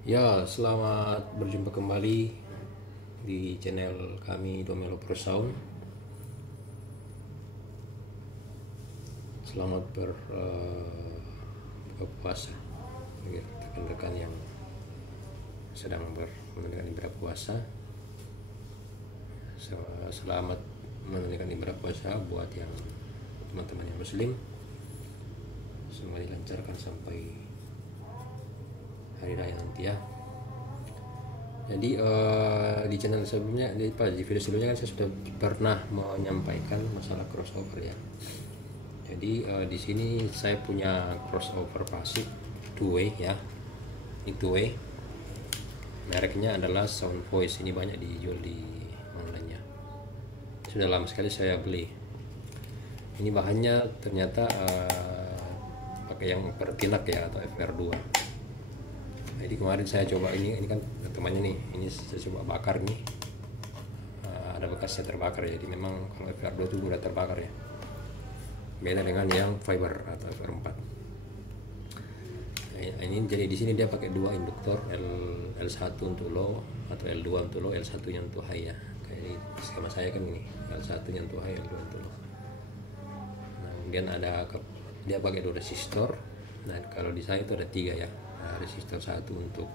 Ya, selamat berjumpa kembali di channel kami Domelo Pro Sound. Selamat berbuka puasa bagi rekan-rekan yang sedang menunaikan ibadah puasa. Selamat menunaikan ibadah puasa buat yang teman-teman yang muslim. Semoga dilancarkan sampai hari raya nanti ya. Jadi di channel sebelumnya, di video sebelumnya kan saya sudah pernah menyampaikan masalah crossover ya. Jadi di sini saya punya crossover pasif two-way ya. Ini two-way. Mereknya adalah Sound Voice. Ini banyak dijual di online ya. Sudah lama sekali saya beli. Ini bahannya ternyata pakai yang pertinak ya, atau FR2. Jadi kemarin saya coba ini kan temannya nih, ini saya coba bakar nih, ada bekasnya terbakar ya. Jadi memang kalau FR2 itu udah terbakar ya, beda dengan yang fiber atau FR4. Nah, ini jadi di sini dia pakai dua induktor, L1 untuk low atau L2 untuk low, L1 nya untuk high ya. Kayak skema saya kan ini, L1 nya untuk high, L2 untuk low. Nah, kemudian dia pakai dua resistor. Nah, kalau di saya itu ada tiga ya. Resistor satu untuk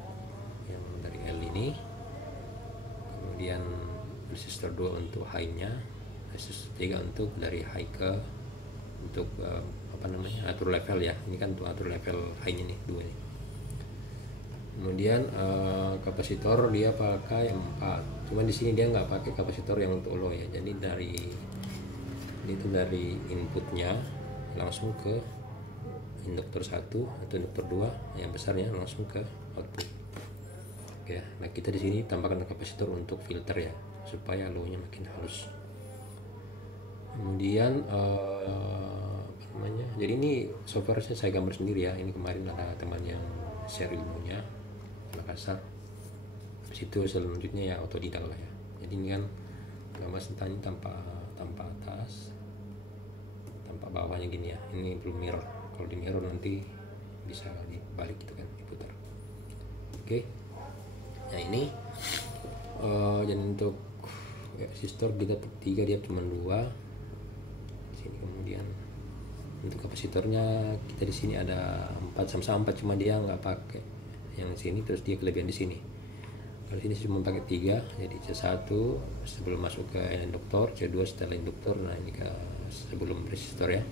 yang dari L ini, kemudian resistor 2 untuk high nya, resistor 3 untuk dari high ke untuk atur level ya. Ini kan untuk atur level high nya nih, dua nih. Kemudian kapasitor dia pakai 4, cuman di sini dia nggak pakai kapasitor yang untuk low ya. Jadi dari inputnya langsung ke induktor 1 atau induktor 2 yang besarnya langsung ke output. Oke, nah kita di sini tambahkan kapasitor untuk filter ya, supaya low-nya makin halus. Kemudian jadi ini software saya gambar sendiri ya. Ini kemarin ada teman yang share ilmunya Makassar. Situ selanjutnya ya otodidak lah ya. Jadi ini kan gambar sentani tanpa atas, tanpa bawahnya gini ya. Ini belum mirror. Kalau di mirror nanti bisa dibalik gitu kan, diputar. Oke. Nah ini dan untuk resistor kita 3, dia cuma 2 di sini. Kemudian untuk kapasitornya kita di sini ada 4, sama-sama 4, cuma dia nggak pakai yang di sini, terus dia kelebihan di sini. Kalau sini cuma pakai 3, jadi C1 sebelum masuk ke induktor, C2 setelah induktor. Nah ini sebelum resistor ya.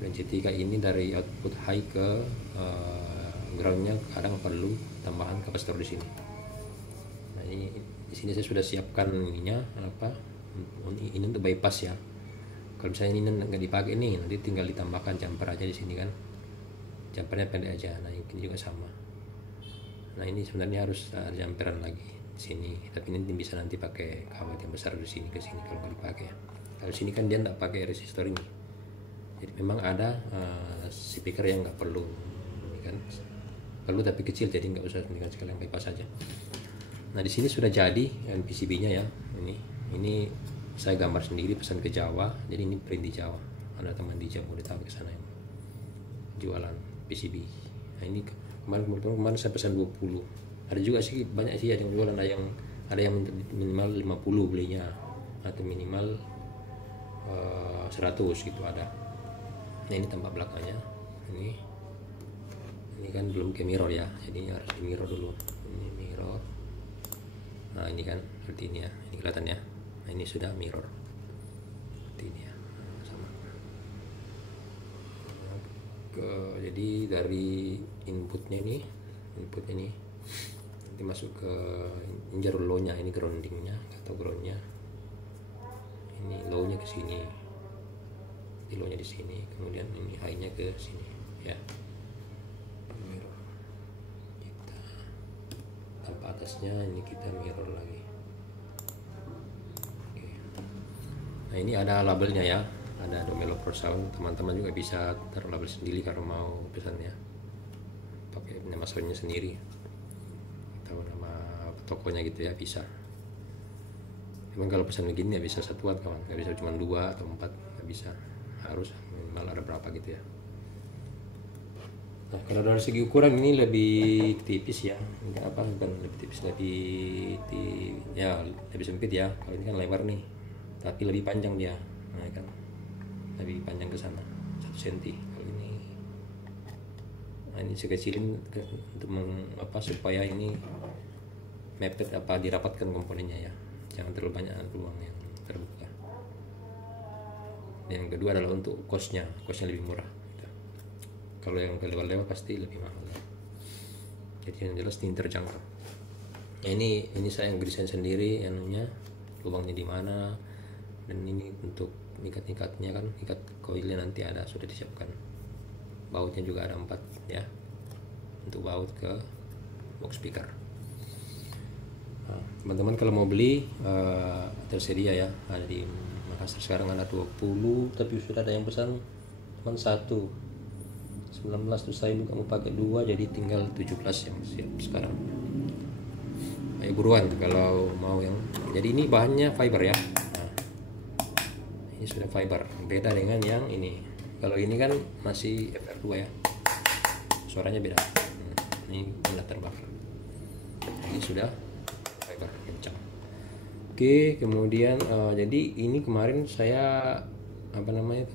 Dan C3 ini dari output high ke groundnya kadang perlu tambahan kapasitor di sini. Nah ini di sini saya sudah siapkan ininya ini untuk bypass ya. Kalau misalnya ini nggak dipakai nih, nanti tinggal ditambahkan jumper aja di sini kan, jumpernya pendek aja. Nah ini juga sama. Nah ini sebenarnya harus ada jumperan lagi di sini, tapi ini bisa nanti pakai kawat yang besar di sini ke sini kalau nggak dipakai ya. Kalau sini kan dia nggak pakai resistor ini. Jadi memang ada speaker yang nggak perlu, ini kan perlu tapi kecil, jadi nggak usah dengan sekalian bypass saja. Nah di sini sudah jadi PCB-nya ya. Ini saya gambar sendiri, pesan ke Jawa. Jadi ini print di Jawa. Ada teman di Jabodetabek ke sana yang jualan PCB. Nah ini kemarin saya pesan 20. Ada juga sih, banyak sih ada yang jualan, ada yang minimal 50 belinya, atau minimal 100 gitu ada. Nah ini tampak belakangnya, ini kan belum ke mirror ya, jadi harus di mirror dulu. Ini mirror. Nah ini kan seperti ini ya, ini kelihatan ya. Nah ini sudah mirror seperti ini ya, sama. Jadi dari inputnya nih nanti masuk ke jalur low-nya, ini groundingnya atau groundnya. Ini low-nya ke sini, low-nya di sini, kemudian ini high-nya ke sini ya. Mirror kita tanpa atasnya, ini kita mirror lagi. Oke. Nah ini ada labelnya ya, ada Domelo Pro Sound. Teman-teman juga bisa taruh label sendiri kalau mau pesannya, pakai nama soundnya sendiri atau nama tokonya gitu ya, bisa. Memang kalau pesan begini ya bisa satuan kawan, nggak bisa cuma 2 atau 4, nggak bisa, harus minimal ada berapa gitu ya. Nah, kalau dari segi ukuran ini lebih tipis ya, enggak apa, bukan lebih tipis, ya lebih sempit ya. Kalau ini kan lebar nih, tapi lebih panjang dia, nah kan lebih panjang ke sana 1 cm. Kalau ini, nah ini saya kecilin untuk supaya ini mepet dirapatkan komponennya ya, jangan terlalu banyak ruang yang terbuka. Dan yang kedua adalah untuk kosnya lebih murah. Kalau yang kelewat-lewat pasti lebih mahal ya. Jadi yang jelas ini terjangkau. Ini saya yang desain sendiri, anunya lubangnya di mana, dan ini untuk ikat-ikatnya kan, ikat koilnya nanti ada sudah disiapkan. Bautnya juga ada 4 ya, untuk baut ke box speaker. Nah, teman-teman kalau mau beli tersedia ya, ada di Makassar sekarang ada 20, tapi sudah ada yang pesan cuma 1. 19 tuh saya kamu pakai 2, jadi tinggal 17 yang siap sekarang. Ayo buruan kalau mau yang, jadi ini bahannya fiber ya. Nah, ini sudah fiber, beda dengan yang ini. Kalau ini kan masih FR2 ya, suaranya beda. Ini udah terbakar, ini sudah fiber kencang. Oke, kemudian jadi ini kemarin saya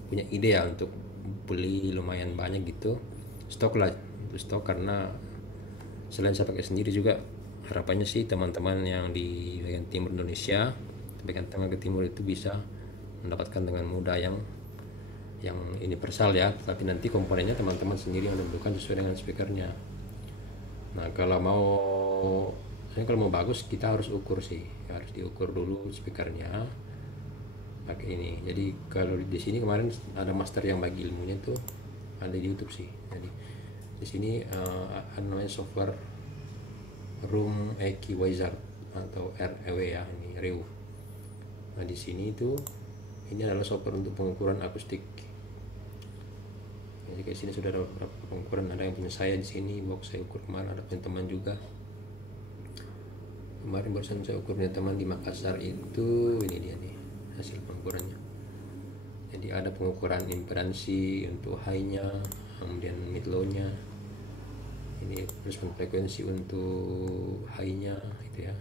punya ide ya untuk beli lumayan banyak gitu, stok lah, untuk stok, karena selain saya pakai sendiri juga harapannya sih teman-teman yang di bagian timur Indonesia, bagian tengah ke timur itu bisa mendapatkan dengan mudah yang universal ya, tapi nanti komponennya teman-teman sendiri yang menentukan sesuai dengan speakernya. Nah kalau mau bagus kita harus ukur sih, harus diukur dulu speakernya pakai ini. Jadi kalau di sini kemarin ada master yang bagi ilmunya tuh ada di YouTube sih. Jadi di sini ada namanya software Room Equalizer atau REW ya, ini REW. Nah di sini itu ini adalah software untuk pengukuran akustik. Jadi kayak sini sudah ada beberapa pengukuran, ada yang punya saya di sini, box saya ukur kemarin, ada punya teman juga. Kemarin barusan saya ukur punya teman di Makassar itu, ini dia nih hasil pengukurannya. Jadi ada pengukuran impedansi untuk high-nya, kemudian mid low-nya, ini adjustment frekuensi untuk high-nya gitu ya,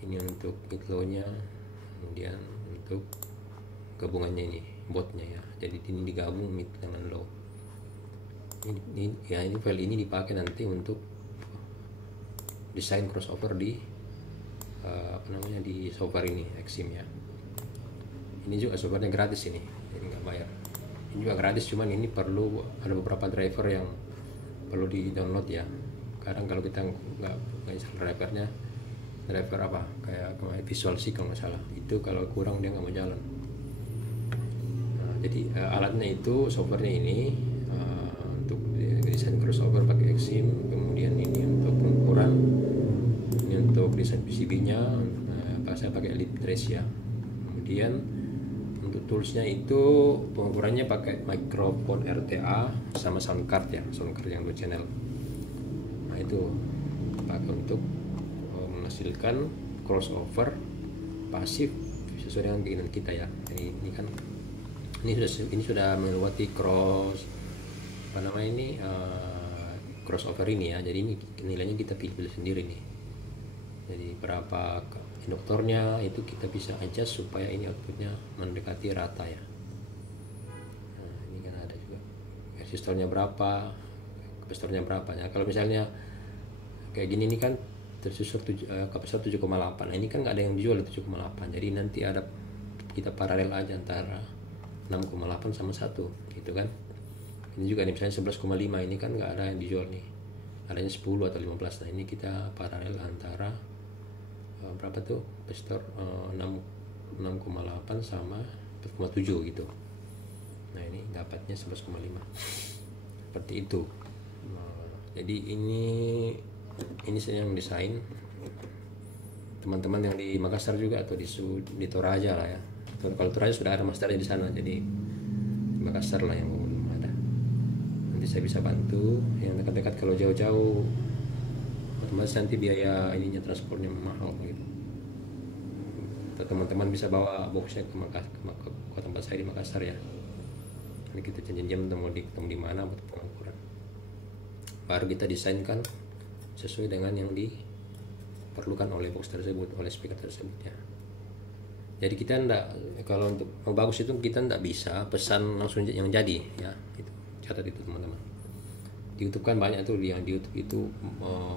ini untuk mid low-nya, kemudian untuk gabungannya ini botnya ya, jadi ini digabung mid dengan low. Ini file ini dipakai nanti untuk desain crossover di di software ini Exim ya. Ini juga softwarenya gratis ini, jadi nggak bayar. Ini juga gratis, cuman ini perlu ada beberapa driver yang perlu di download ya. Kadang kalau kita nggak install drivernya, driver kayak Visual C kalau nggak salah, itu kalau kurang dia nggak mau jalan. Nah, jadi alatnya itu softwarenya ini untuk desain crossover pakai Exim, kemudian ini untuk pengukuran, ini untuk desain PCB-nya saya pakai Lead Trace ya. Kemudian untuk toolsnya itu pengukurannya pakai microphone RTA sama sound card ya, sound card yang 2 channel. Nah itu pakai untuk menghasilkan crossover pasif sesuai dengan keinginan kita ya. Jadi ini sudah melewati crossover ini ya. Jadi ini nilainya kita pilih sendiri nih. Jadi berapa induktornya itu kita bisa adjust supaya ini outputnya mendekati rata ya. Nah, ini kan ada juga resistornya berapa, kapasitornya berapa ya. Kalau misalnya kayak gini ini kan tersusun kapasitor 7,8. Nah, ini kan nggak ada yang dijual 7,8. Jadi nanti ada kita paralel aja antara 6,8 sama 1 gitu kan. Ini juga nih misalnya 11,5, ini kan nggak ada yang dijual nih. Adanya 10 atau 15. Nah, ini kita paralel antara berapa tuh kapasitor 6,8 sama 4,7 gitu. Nah ini dapatnya 11,5 seperti itu. Jadi ini saya yang desain, teman-teman yang di Makassar juga atau di Toraja lah ya. Kalau Toraja sudah ada masternya di sana, jadi di Makassar lah yang belum ada. Nanti saya bisa bantu yang dekat-dekat. Kalau jauh-jauh otomatis nanti biaya ininya transportnya mahal gitu. Atau teman-teman bisa bawa boxnya ke tempat saya di Makassar ya. Nanti kita janjian ketemu di mana buat pengukuran. baru kita desainkan sesuai dengan yang diperlukan oleh box tersebut, oleh speaker tersebut ya. Jadi kita enggak, kalau untuk mau bagus itu kita enggak bisa pesan langsung yang jadi ya, itu catat itu teman-teman. Di YouTube kan banyak tuh, yang di YouTube itu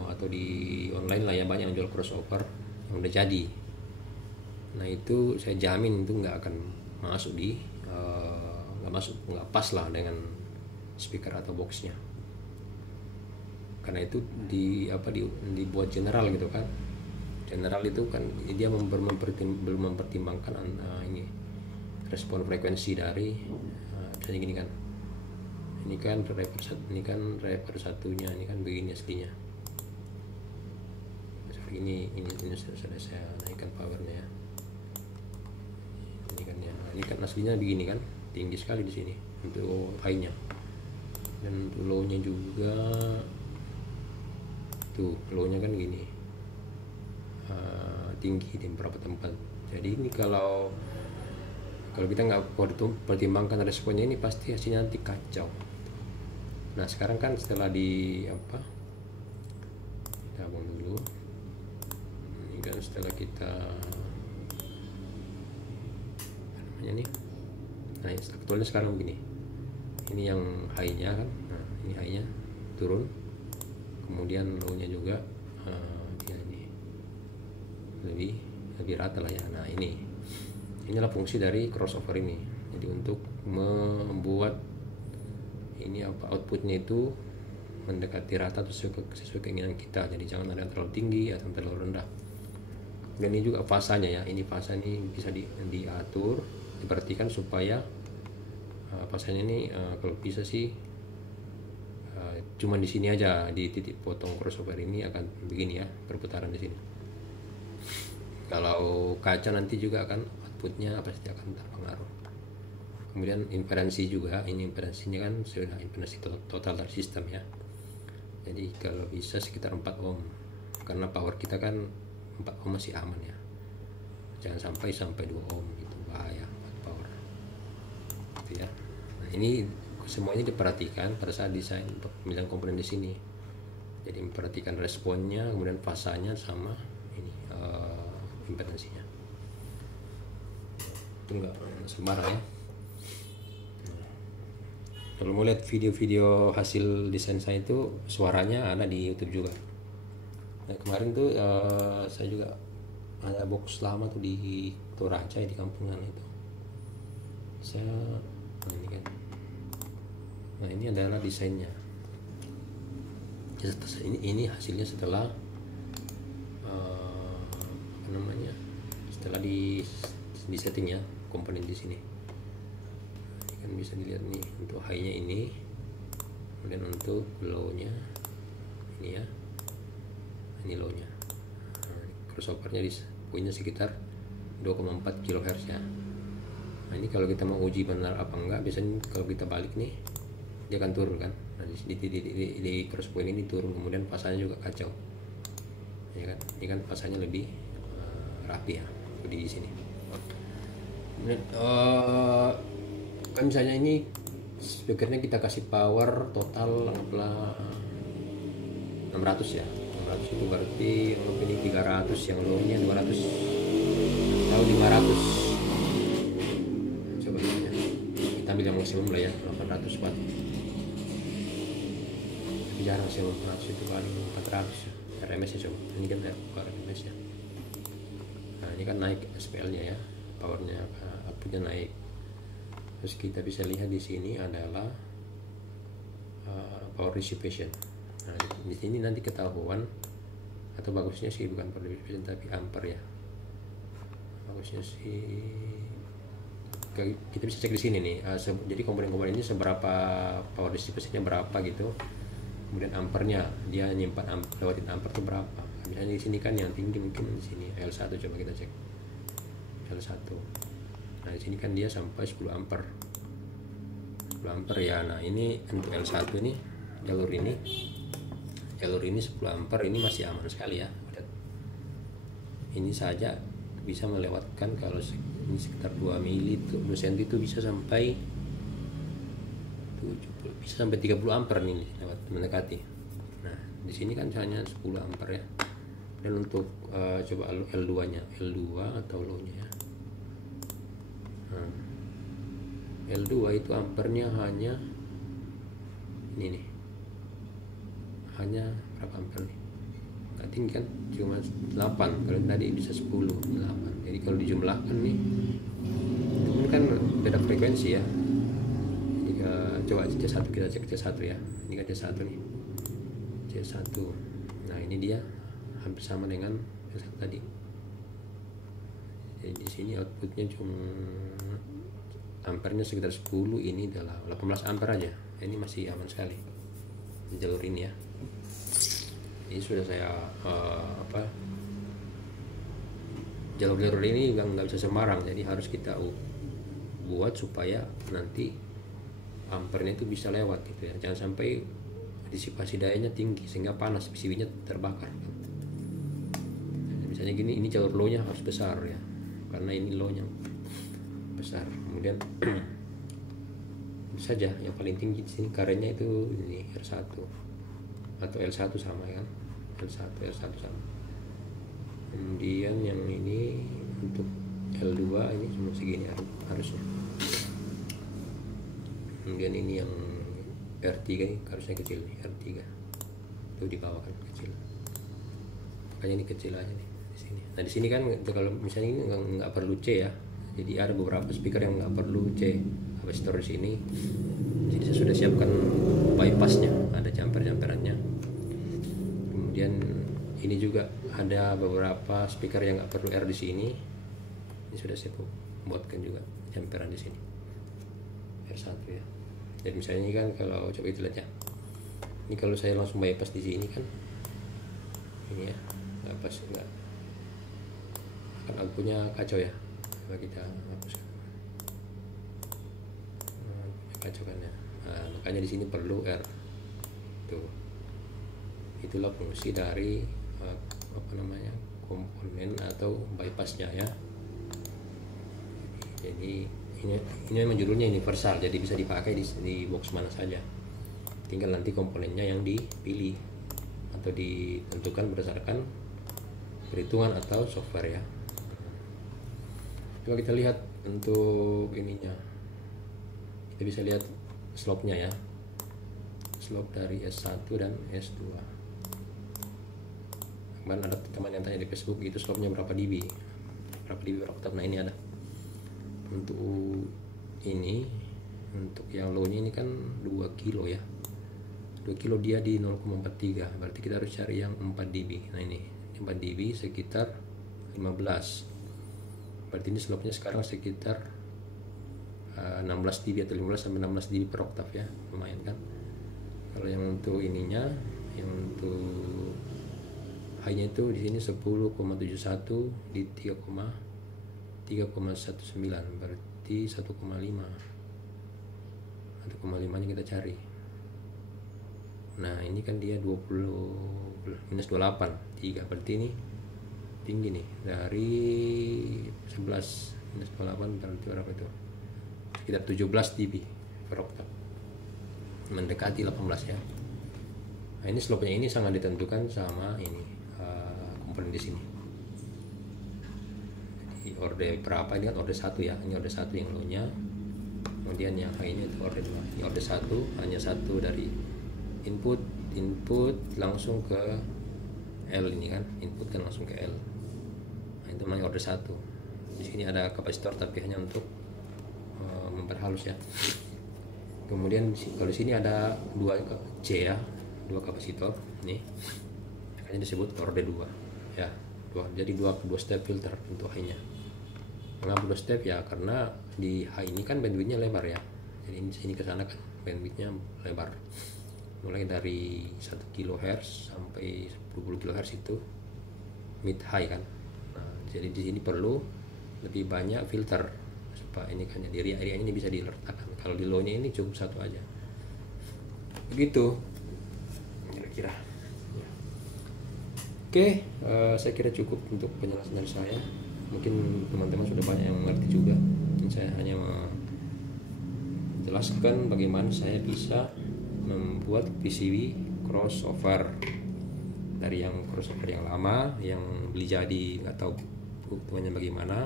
atau di online lah ya, banyak yang jual crossover yang udah jadi. Nah itu saya jamin itu nggak akan masuk nggak pas lah dengan speaker atau boxnya, karena itu dibuat general gitu kan. General itu kan dia belum mempertimbangkan ini respon frekuensi dari misalnya gini kan, ini kan driver satunya, ini kan begini aslinya. Ini sudah saya naikkan powernya ya. Ini kan aslinya begini kan, tinggi sekali di sini untuk high-nya, dan untuk low-nya juga tuh, low-nya kan gini, tinggi di beberapa tempat. Jadi ini kalau kita nggak pertimbangkan responnya, ini pasti hasilnya nanti kacau. Nah sekarang kan setelah kita buang dulu ini kan, setelah kita nih, nah aktualnya sekarang begini, ini yang high-nya kan, nah ini high-nya turun, kemudian low-nya juga dia ini lebih rata lah ya. Nah inilah fungsi dari crossover ini. Jadi untuk membuat ini outputnya itu mendekati rata atau sesuai keinginan kita, jadi jangan ada yang terlalu tinggi atau terlalu rendah. Dan ini juga fasanya ya, ini fasa ini bisa diatur, diperhatikan supaya fasanya ini kalau bisa sih cuma di sini aja, di titik potong crossover ini akan begini ya, perputaran di sini. Kalau kacau nanti juga akan outputnya pasti akan terpengaruh. Kemudian impedansi juga, ini impedansinya kan sudah impedansi total dari sistem ya. Jadi kalau bisa sekitar 4 ohm, karena power kita kan 4 ohm masih aman ya, jangan sampai 2 ohm gitu, bahaya power gitu ya. Nah ini semuanya diperhatikan pada saat desain pemilihan komponen di sini. Jadi memperhatikan responnya, kemudian fasanya sama ini impedansinya, itu enggak sembarang ya. Kalau mau lihat video-video hasil desain saya itu, suaranya ada di YouTube juga. Nah, kemarin tuh saya juga ada box lama tuh di Toraja di kampungan itu. Ini kan. Nah, ini adalah desainnya. Ini hasilnya setelah setelah di setting ya komponen di sini. Kan bisa dilihat nih untuk high-nya ini, kemudian untuk low-nya ini ya, ini low-nya. Nah, crossover-nya punya sekitar 2,4 kHz ya. Nah ini kalau kita mau uji benar apa enggak, biasanya kalau kita balik nih dia akan turun kan. Nah di crossover ini turun, kemudian fasanya juga kacau ya kan. Ini kan fasanya lebih rapi ya di sini. Kemudian kan misalnya ini speakernya kita kasih power total anggaplah 600 ya, 600 itu berarti ini 300, yang low-nya 200 atau 500. Coba ya, kita ambil yang maksimum lah ya, 800 watt. Tapi jarang sih 800, itu paling 400 ya, RMS ya. Coba ini kan RMS ya. Nah ini kan naik SPL-nya ya, powernya, outputnya naik. Terus kita bisa lihat di sini adalah power dissipation. Nah, di sini nanti ketahuan, atau bagusnya sih bukan power dissipation tapi ampere ya. Bagusnya sih kita bisa cek di sini nih. Jadi komponen-komponen ini seberapa power dissipation-nya berapa gitu. Kemudian ampernya dia nyimpan lewatin amper itu berapa. Misalnya di sini kan yang tinggi mungkin di sini L1, coba kita cek L1. Nah di sini kan dia sampai 10 ampere ya. Nah ini untuk L1 ini jalur ini 10 ampere, ini masih aman sekali ya. Ini saja bisa melewatkan, kalau ini sekitar 2 mili 2 cm itu bisa sampai 30 ampere nih lewat, mendekati. Nah di sini kan hanya 10 ampere ya. Dan untuk coba L2 nya, L2 atau low nya ya. Nah, L2 itu ampernya hanya ini nih, hanya berapa ampere nih, nggak tinggi kan, cuma 8. Kalau tadi bisa 10, 8. Jadi kalau dijumlahkan nih, itu kan beda frekuensi ya. Jadi, coba C1 kita cek C1 ya. Ini kan C1 nih, C1. Nah ini dia hampir sama dengan C1 tadi. Jadi di sini outputnya cuma ampernya sekitar 10, ini adalah 18 ampere aja. Ini masih aman sekali di jalur ini ya. Ini sudah saya jalur-jalur ini nggak bisa sembarang, jadi harus kita buat supaya nanti ampernya itu bisa lewat gitu ya. Jangan sampai disipasi dayanya tinggi sehingga panas, PCB-nya terbakar. Misalnya gini, ini jalur low-nya harus besar ya, karena ini low-nya besar. Kemudian saja yang paling tinggi di sini karetnya itu ini R1 atau L1 sama kan, L1 sama. Kemudian yang ini untuk L2 ini cuma segini harusnya. Kemudian ini yang R3 ini harusnya kecil nih, R3 itu di bawah kan kecil, makanya ini kecil aja nih di sini. Nah di sini kan kalau misalnya ini nggak perlu C ya, jadi ada beberapa speaker yang nggak perlu C kapasitor di sini. Jadi saya sudah siapkan bypassnya, ada jumperannya. Kemudian ini juga ada beberapa speaker yang nggak perlu R di sini. Ini sudah saya buatkan juga jumperan di sini R1 ya. Jadi misalnya ini kan kalau coba itu lihat ya, ini kalau saya langsung bypass di sini kan ini ya, bypass enggak kan outputnya kacau ya. Coba kita hapuskan, kacau kan ya. Nah, makanya di sini perlu R. Tuh, itulah fungsi dari komponen atau bypassnya ya. Jadi ini memang judulnya universal, jadi bisa dipakai di box mana saja. Tinggal nanti komponennya yang dipilih atau ditentukan berdasarkan perhitungan atau software ya. Coba kita lihat untuk ininya, kita bisa lihat slope-nya ya, slope dari S1 dan S2. Kemarin ada teman yang tanya di Facebook, itu slope-nya berapa dB per oktav. Nah ini ada untuk ini, untuk yang low-nya ini kan 2 kilo ya, 2 kilo dia di 0,43, berarti kita harus cari yang 4 dB. Nah ini 4 dB sekitar 15, berarti ini slope-nya sekarang sekitar 16 dB atau 15 sampai 16 dB per oktav ya, lumayan kan. Kalau yang untuk ininya, yang untuk high-nya itu di sini 10,71 di 3,19, berarti 1,5 nya kita cari. Nah ini kan dia 20 minus 28, 3, berarti ini tinggi nih, dari 11 minus 28 berarti berapa itu, sekitar 17 dB per oktav, mendekati 18 ya. Nah ini slope-nya ini sangat ditentukan sama ini komponen di sini. Jadi order berapa, ini kan order 1 ya, ini order 1 yang low-nya. Kemudian yang high-nya itu order 2. Ini order 1 hanya satu dari input langsung ke L, ini kan input kan langsung ke L. Nah itu namanya order 1. Di sini ada kapasitor tapi hanya untuk memperhalus ya. Kemudian kalau sini ada 2 C ya, 2 kapasitor nih, makanya disebut order 2 ya. Jadi dua step filter untuk high-nya. Mengapa 2 step ya, karena di high ini kan bandwidthnya lebar ya, jadi ini sini ke sana kan bandwidthnya lebar, mulai dari 1 kHz sampai 10 kHz itu mid high kan. Nah, jadi di sini perlu lebih banyak filter supaya ini kan di area ini bisa diletakkan. Kalau di low-nya ini cukup satu aja, begitu kira-kira ya. Oke, saya kira cukup untuk penjelasan dari saya. Mungkin teman-teman sudah banyak yang mengerti juga. Saya hanya menjelaskan bagaimana saya bisa membuat PCB crossover, dari yang crossover yang lama yang beli jadi nggak tahu kebutuhannya bagaimana,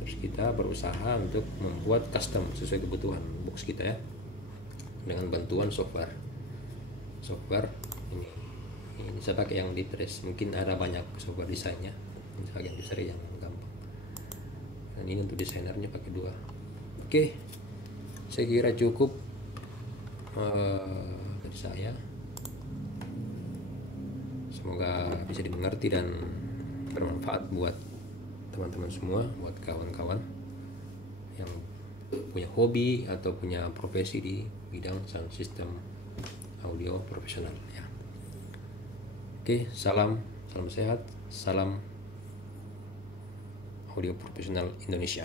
terus kita berusaha untuk membuat custom sesuai kebutuhan box kita ya, dengan bantuan software ini saya pakai yang Litres, mungkin ada banyak software desainnya, ini sebagian besar yang gampang, dan ini untuk desainernya pakai 2. Oke, saya kira cukup dari saya, semoga bisa dimengerti dan bermanfaat buat teman-teman semua, buat kawan-kawan yang punya hobi atau punya profesi di bidang sound system audio profesional ya. Oke, salam sehat, salam audio profesional Indonesia.